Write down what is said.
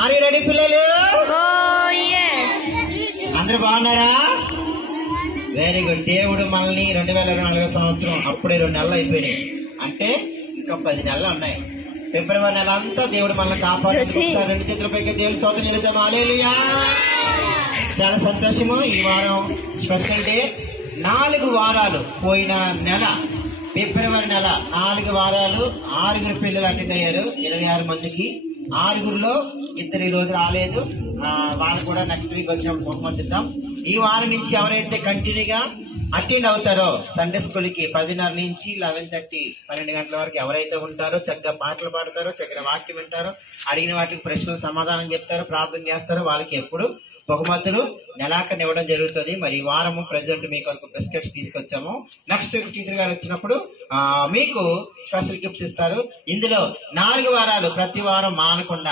Are you ready పిల్లలు? అందరూ బాగున్నారా? Very good. దేవుడు మనల్ని 2024 సంవత్సరం అప్పుడే 2 నెలలు అయిపోయినాయి. అంటే ఇంకా 10 నెలలు ఉన్నాయి. ఫిబ్రవరి నెల అంతా దేవుడు మనల్ని కాపాడుతూ 2 చేతులపైకి దేవుడు స్తోత్రం చెల్లిద్దాం. హల్లెలూయా. చాలా సంతోషము. ఈ వారం స్పెషల్ డే. 4 వారాలు పోయిన నెల ఫిబ్రవరి నెల 4 వారాలు 6 పిల్లలు అటెండ్ అయ్యారు. 26 మందికి. 6లో 2 ఈ రోజు రాలేదు. వాళ్ళు కూడా నెక్స్ట్ వీక్ వచ్చినప్పుడు బహుమతిద్దాం. ఈ వారం నుంచి ఎవరైతే కంటిన్యూగా అటెండ్ అవుతారో సండే స్కూల్ కి 10:30 నుంచి 11:30 12 గంటల వరకు ఎవరైతే ఉంటారో చక్కగా పాటలు పాడతారో, చక్కగా వాక్యం వింటారో, అడిగిన వాటికి ప్రశ్నలు సమాధానం చెప్తారో, ప్రార్థన చేస్తారో వాళ్ళకి ఎప్పుడు బహుమతులు నెలాఖరున ఇవ్వడం జరుగుతుంది. మరి ఈ వారము ప్రెసెంట్ మీ కొరకు బిస్కెట్స్ తీసుకొచ్చాము. నెక్స్ట్ వీక్ టీచర్ గారు వచ్చినప్పుడు మీకు స్పెషల్ గిఫ్ట్స్ ఇస్తారు. ఇందులో 4 వారాలు ప్రతి వారం మానకుండా